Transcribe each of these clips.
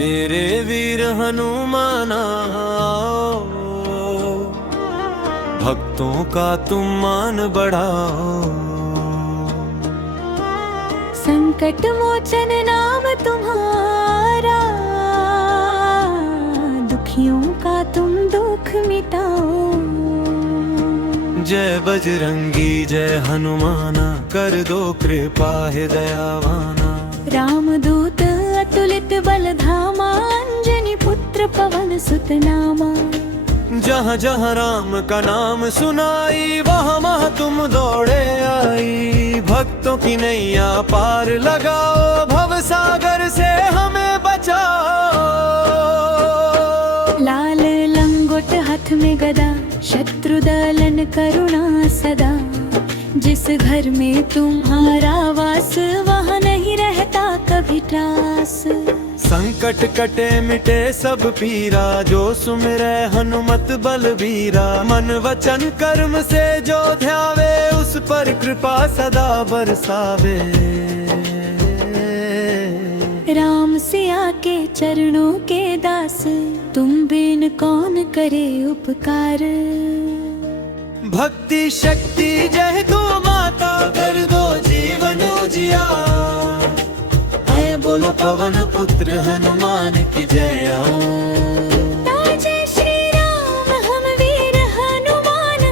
मेरे वीर हनुमाना, भक्तों का तुम मान बढ़ाओ। संकट मोचन नाम तुम्हारा, दुखियों का तुम दुख मिटाओ। जय बजरंगी जय हनुमाना, कर दो कृपा है दयावाना। रामदूत अतुलित बल धामा, अंजनी पुत्र पवन सुत नामा। जहाँ जहाँ राम का नाम सुनाई, वहाँ वहाँ तुम दौड़े आई। भक्तों की नैया पार लगाओ, भव सागर से हमें बचाओ। लाल लंगोट हाथ में गदा, शत्रु दलन करुणा सदा। जिस घर में तुम्हारा वास, वहाँ नहीं रहता कभी त्रास। संकट कटे मिटे सब पीरा, जो सुमिरै हनुमत बलबीरा। मन वचन कर्म से जो ध्यावे, उस पर कृपा सदा बरसावे। राम सिया के चरणों के दास, तुम बिन कौन करे उपकार। भक्ति शक्ति जय तू माता, कर दो जीवन उजियार। आए बोलो पवन पुत्र हनुमान की जय। जय श्री राम हम वीर हनुमान।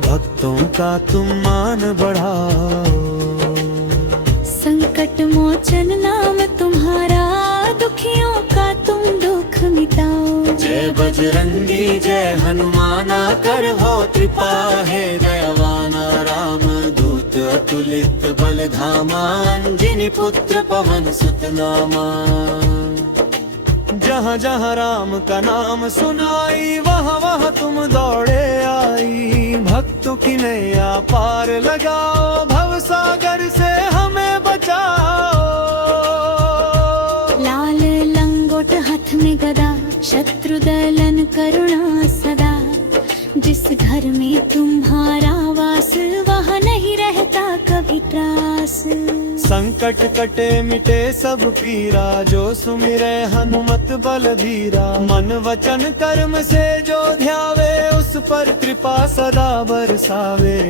भक्तों का तुम मान बढ़ाओ। संकट मोचन नाम तुम्हारा, दुखियों का तुम दुख मिटाओ। जय बजरंगी जय हनुमाना, कर हो कृपा है दयावाना। राम दूत अतुलित बल धामा, अंजनी पुत्र पवन सुत नामा। जहाँ जहाँ राम का नाम सुनाई, वहाँ वहाँ तुम दौड़े आई। भक्तों की नैया पार लगाओ, भव सागर से हमें बचाओ। लाल लंगोट हाथ में गदा, शत्रु दलन करुणा सदा। जिस घर में तुम्हारा वास, वहाँ नहीं रहता कभी त्रास। संकट कटे मिटे सब पीरा, जो सुमिरै हनुमत बलबीरा। मन वचन कर्म से जो ध्यावे, उस पर कृपा सदा बरसावे।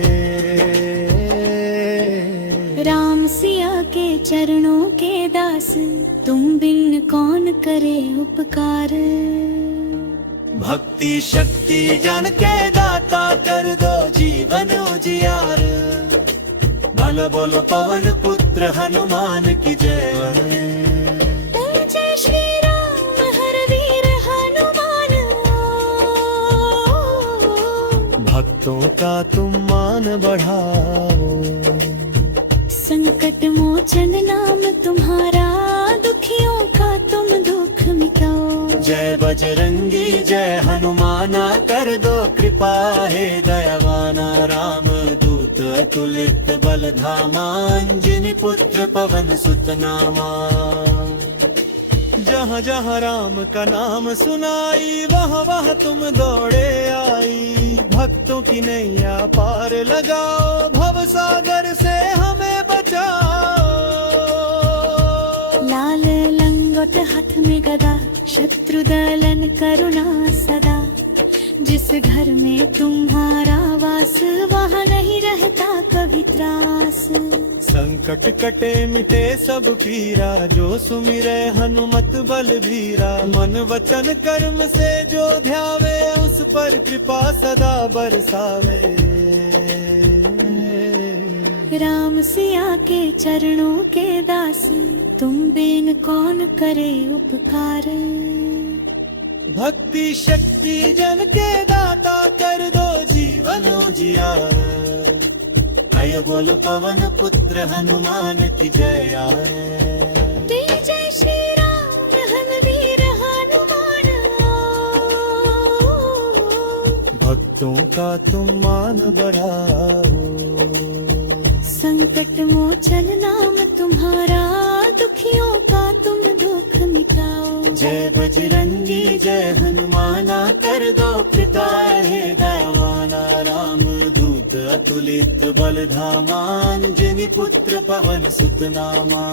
राम सिया के चरणों के दास, तुम बिन कौन करे उपकार। भक्ति शक्ति जन के दाता, कर दो जीवन उजियार। भल बोलो पवन पुत्र हनुमान की जय। जय श्री राम हर वीर हनुमान। भक्तों का तुम मान बढ़ाओ। संकट मोचन नाम तुम्हारा, दुखियों का तुम दुख मिटाओ। जय बजरंगी जय हनुमाना, कर दो कृपा है दयावाना। राम दूत अतुलित बल धामा, अंजनी पुत्र पवन सुत नामा। जहाँ जहाँ राम का नाम सुनाई, वहाँ वहाँ तुम दौड़े आई। भक्तों की नैया पार लगाओ, भव सागर से हमें बचाओ। लाल लंगोट हाथ में गदा, शत्रु दलन करुणा सदा। जिस घर में तुम्हारा वास, वहाँ नहीं रहता कभी त्रास। संकट कटे मिटे सब पीरा, जो सुमिरै हनुमत बलबीरा। मन वचन कर्म से जो ध्यावे, उस पर कृपा सदा बरसावे। राम सिया के चरणों के दास, तुम बिन कौन करे उपकार। भक्ति शक्ति जन के दाता, कर दो जीवन उजियार। आय बोलो पवन पुत्र हनुमान की जय। जय श्री राम हम वीर हनुमान। भक्तों का तुम मान बढ़ाओ। संकट मोचन नाम तुम्हारा, दुखियों का तुम दुख मिटाओ। जय बजरंगी जय हनुमाना, कर दो कृपा है दयावाना। राम दूत अतुलित बल धामा, अंजनी पुत्र पवन सुत नामा।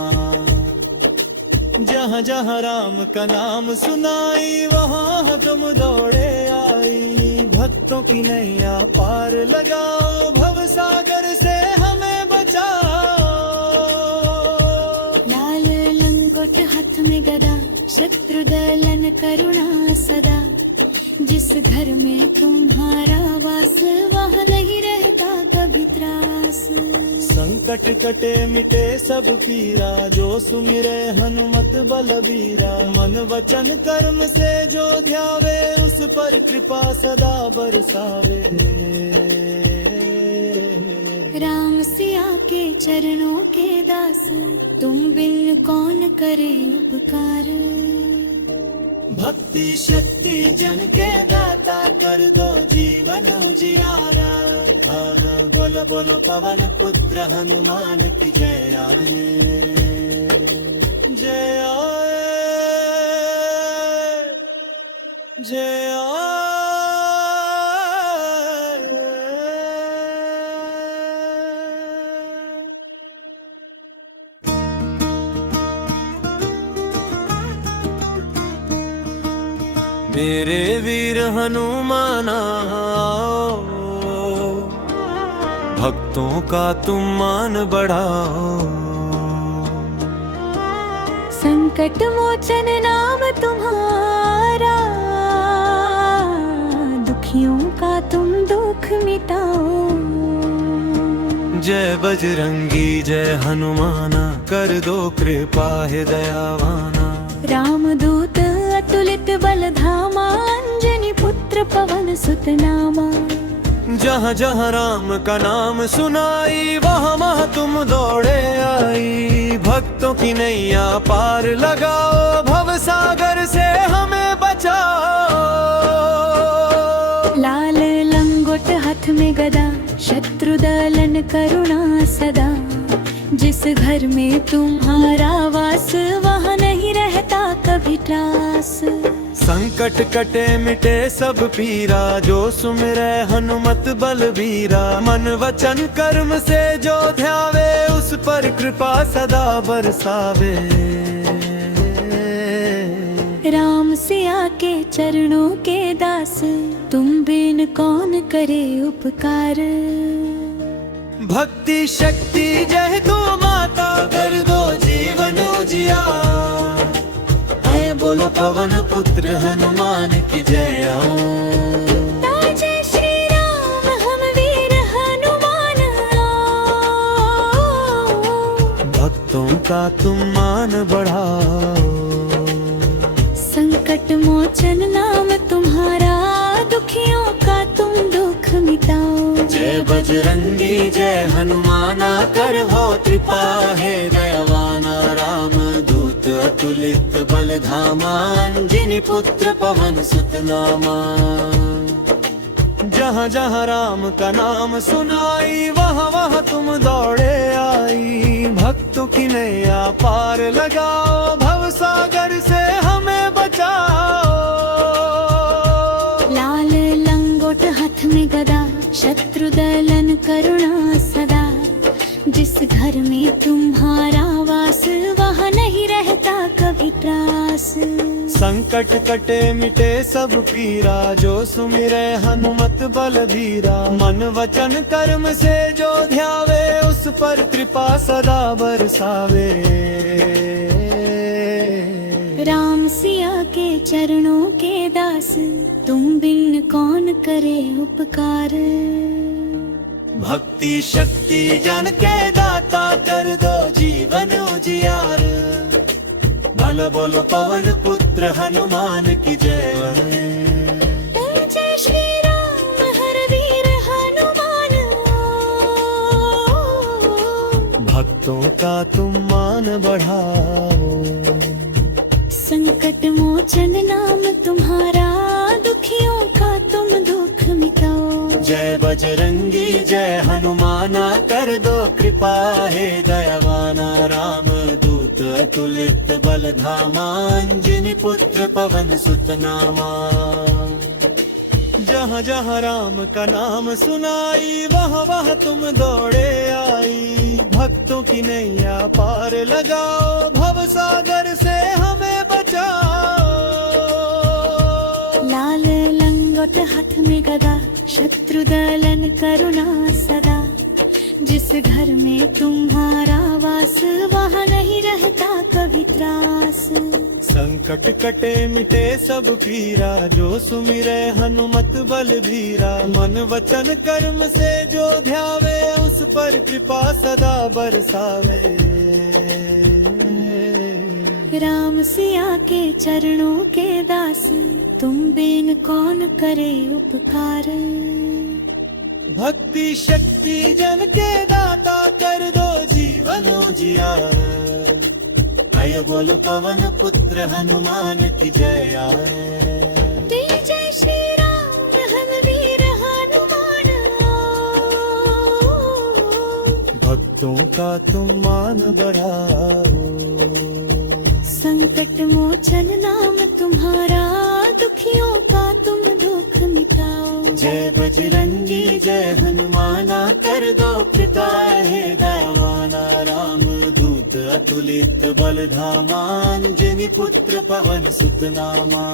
जहाँ जहाँ राम का नाम सुनाई वहाँ तुम दौड़े आई। भक्तों की नैया पार लगाओ, भव सागर से हमें बचाओ। लाल लंगोट हाथ में गदा, शत्रु दलन करुणा सदा। जिस घर में तुम्हारा वास, वहाँ नहीं रहता कभी त्रास। संकट कटे मिटे सब पीरा, जो सुमिरे हनुमत बलबीरा। मन वचन कर्म से जो ध्यावे, उस पर कृपा सदा बरसावे। राम सिया के चरणों के दास, तुम बिन कौन करे उपकार। भक्ति शक्ति जन के दाता, कर दो जीवन उजियारा। बोलो बोलो पवन पुत्र हनुमान की जय आए, जय आए, जय आए। मेरे वीर हनुमाना आओ, भक्तों का तुम मान बढ़ाओ। संकट मोचन नाम तुम्हारा, दुखियों का तुम दुख मिटाओ। जय बजरंगी जय हनुमाना, कर दो कृपा है दयावाना। रामदूत अतुलित बल धामा, अंजनी पुत्र पवन सुत नामा। जहाँ जहाँ राम का नाम सुनाई, वहाँ वहाँ तुम दौड़े आई। भक्तों की नैया पार लगाओ, भव सागर से हमें बचाओ। लाल लंगोट हाथ में गदा, शत्रु दलन करुणा सदा। जिस घर में तुम्हारा वास, वहाँ नहीं रहता कभी त्रास। संकट कटे मिटे सब पीरा, जो सुमिरे हनुमत बलबीरा। मन वचन कर्म से जो ध्यावे, उस पर कृपा सदा बरसावे। राम सिया के चरणों के दास, तुम बिन कौन करे उपकार। भक्ति शक्ति जय तू माता, कर दो जीवन उजियार। है बोलो पवन पुत्र हनुमान की जय आओ। जय श्री राम हम वीर हनुमान आओ। भक्तों का तुम मान बढ़ाओ। संकट मोचन नाम तुम्हारा, दुखियों का तुम दुख मिटाओ। जय बजरंगी जय हनुमाना, कर हो कृपा है दयावाना। राम दूत अतुलित बल धामा, अंजनी पुत्र पवन सुत नामा। जहाँ जहाँ राम का नाम सुनाई, वहाँ वहाँ तुम दौड़े आई। भक्तों की नैया पार लगाओ, भव सागर से हमें बचाओ। लाल लंगोट हाथ में गदा, शत्रु दलन करुणा सदा। जिस घर में तुम्हारा वास, वहाँ नहीं रहता कभी त्रास। संकट कटे मिटे सब पीरा, जो सुमिरे हनुमत बलबीरा। मन वचन कर्म से जो ध्यावे, उस पर कृपा सदा बरसावे। राम सिया के चरणों के दास, तुम बिन कौन करे उपकार। भक्ति शक्ति जन के दाता, कर दो जीवन उजियार। भल बोलो पवन पुत्र हनुमान की जय। जय श्री राम हर वीर हनुमान आओ। भक्तों का तुम मान बढ़ाओ। संकट मोचन नाम तुम्हारा, दुखियों का तुम दुख मिटाओ। जय बजरंगी जय हनुमाना, कर दो कृपा है दयावाना। राम दूत अतुलित बल धामा, अंजनी पुत्र पवन सुत नामा। जहाँ जहाँ राम का नाम सुनाई, वहाँ वहाँ तुम दौड़े आई। भक्तों की नैया पार लगाओ, भव सागर से में गदा शत्रु दलन करुणा सदा। जिस घर में तुम्हारा वास वहाँ नहीं रहता कभी त्रास। संकट कटे मिटे सब पीरा जो सुमिरे हनुमत बलबीरा। मन वचन कर्म से जो ध्यावे उस पर कृपा सदा बरसावे। राम सिया के चरणों के दास तुम बिन कौन करे उपकार। भक्ति शक्ति जन के दाता कर दो जीवन उजियार। आय बोलो पवन पुत्र हनुमान की जय आए। जय श्री राम वीर हनुमान। भक्तों का तुम मान बढ़ाओ। संकट मोचन नाम तुम्हारा दुखियों का तुम दुख मिटाओ। जय बजरंगी जय हनुमाना कर दो कृपा हे दयावाना। राम दूत अतुलित बल धामान जिनि पुत्र पवन सुत नामा।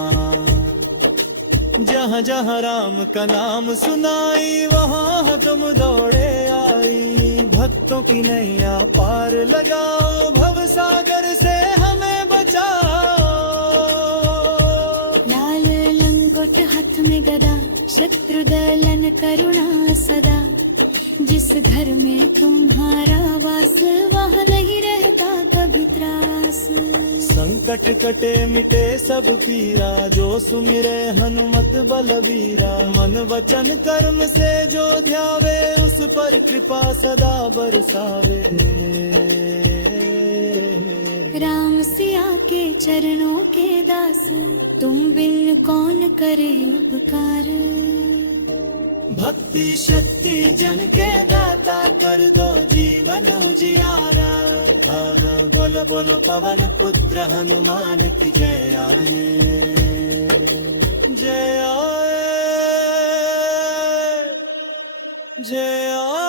जहाँ जहाँ राम का नाम सुनाई वहाँ तुम दौड़े आई। भक्तों की नैया पार लगाओ भव सागर से हमें बचाओ। लाल लंगोट हाथ में गदा शत्रु दलन करुणा सदा। जिस घर में तुम्हारा वास वहाँ नहीं रहता कभी त्रास। संकट कटे मिटे सब पीरा जो सुमिरे हनुमत बलबीरा। मन वचन कर्म से जो ध्यावे उस पर कृपा सदा बरसावे। राम सिया के चरणों के दास तुम बिन कौन करे उपकार। भक्ति शक्ति जन के दाता कर दो जीवन उजियारा। बोलो बोलो पवन पुत्र हनुमान की जय आए। जय आए जय आए।